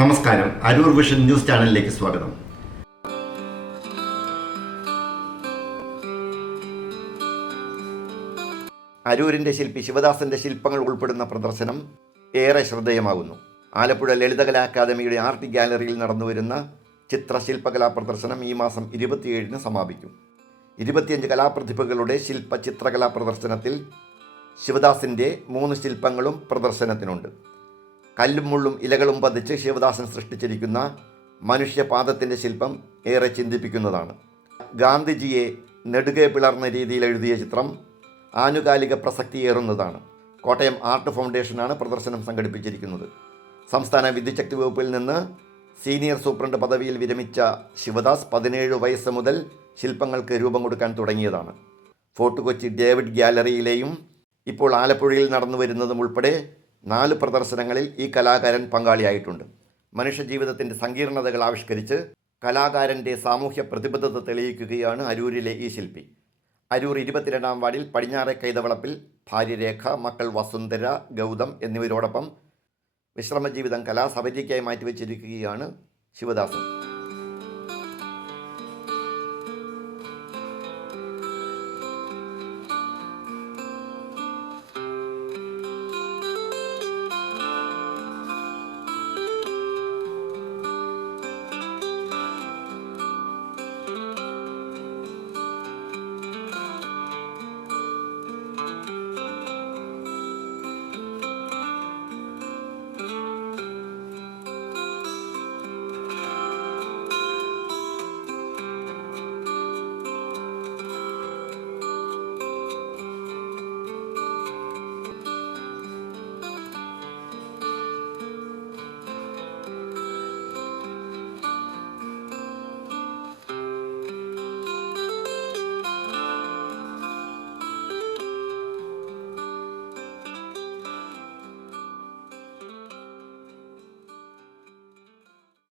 നമസ്കാരം. Aroor vision news ചാനലിലേക്ക് സ്വാഗതം. അരൂരിൻ്റെ ശില്പി ശിവദാസൻ്റെ ശില്പങ്ങൾ ഉൾപ്പെടുന്ന പ്രദർശനം ഏറെ ശ്രദ്ധേയമാകുന്നു. ആലപ്പുഴ ലളിതകലാ അക്കാദമിയുടെ ആർട്ട് ഗാലറിയിൽ നടന്നുവരുന്ന ചിത്രശില്പകലാ പ്രദർശനം ഈ മാസം 27-ന് സമാപിക്കും. 25 കലാപ്രതിഭകളുടെ ശില്പ ചിത്രകലാ പ്രദർശനത്തിൽ ശിവദാസിൻ്റെ 3 ശില്പങ്ങളും പ്രദർശനത്തിനുണ്ട്. കല്ലും മുള്ളും ഇലകളും പതിച്ച് ശിവദാസൻ സൃഷ്ടിച്ചിരിക്കുന്ന മനുഷ്യപാദത്തിൻ്റെ ശില്പം ഏറെ ചിന്തിപ്പിക്കുന്നതാണ്. ഗാന്ധിജിയെ നെടുകെ പിളർന്ന രീതിയിൽ എഴുതിയ ചിത്രം ആനുകാലിക പ്രസക്തിയേറുന്നതാണ്. കോട്ടയം ആർട്ട് ഫൗണ്ടേഷനാണ് പ്രദർശനം സംഘടിപ്പിച്ചിരിക്കുന്നത്. സംസ്ഥാന വിദ്യുച്ഛക്തി വകുപ്പിൽ നിന്ന് സീനിയർ സൂപ്രണ്ട് പദവിയിൽ വിരമിച്ച ശിവദാസ് 17 വയസ്സ് മുതൽ ശില്പങ്ങൾക്ക് രൂപം കൊടുക്കാൻ തുടങ്ങിയതാണ്. ഫോർട്ട് കൊച്ചി ഡേവിഡ് ഗ്യാലറിയിലെയും ഇപ്പോൾ ആലപ്പുഴയിൽ നടന്നു വരുന്നതും ഉൾപ്പെടെ 4 പ്രദർശനങ്ങളിൽ ഈ കലാകാരൻ പങ്കാളിയായിട്ടുണ്ട്. മനുഷ്യജീവിതത്തിൻ്റെ സങ്കീർണതകൾ ആവിഷ്കരിച്ച് കലാകാരൻ്റെ സാമൂഹ്യ പ്രതിബദ്ധത തെളിയിക്കുകയാണ് അരൂരിലെ ഈ ശില്പി. അരൂർ 22-ാം വാർഡിൽ പടിഞ്ഞാറെ കൈതവളപ്പിൽ ഭാര്യ രേഖ, മക്കൾ വസുന്ധര, ഗൗതം എന്നിവരോടൊപ്പം വിശ്രമജീവിതം കലാസബരിക്കായി മാറ്റിവെച്ചിരിക്കുകയാണ് ശിവദാസൻ.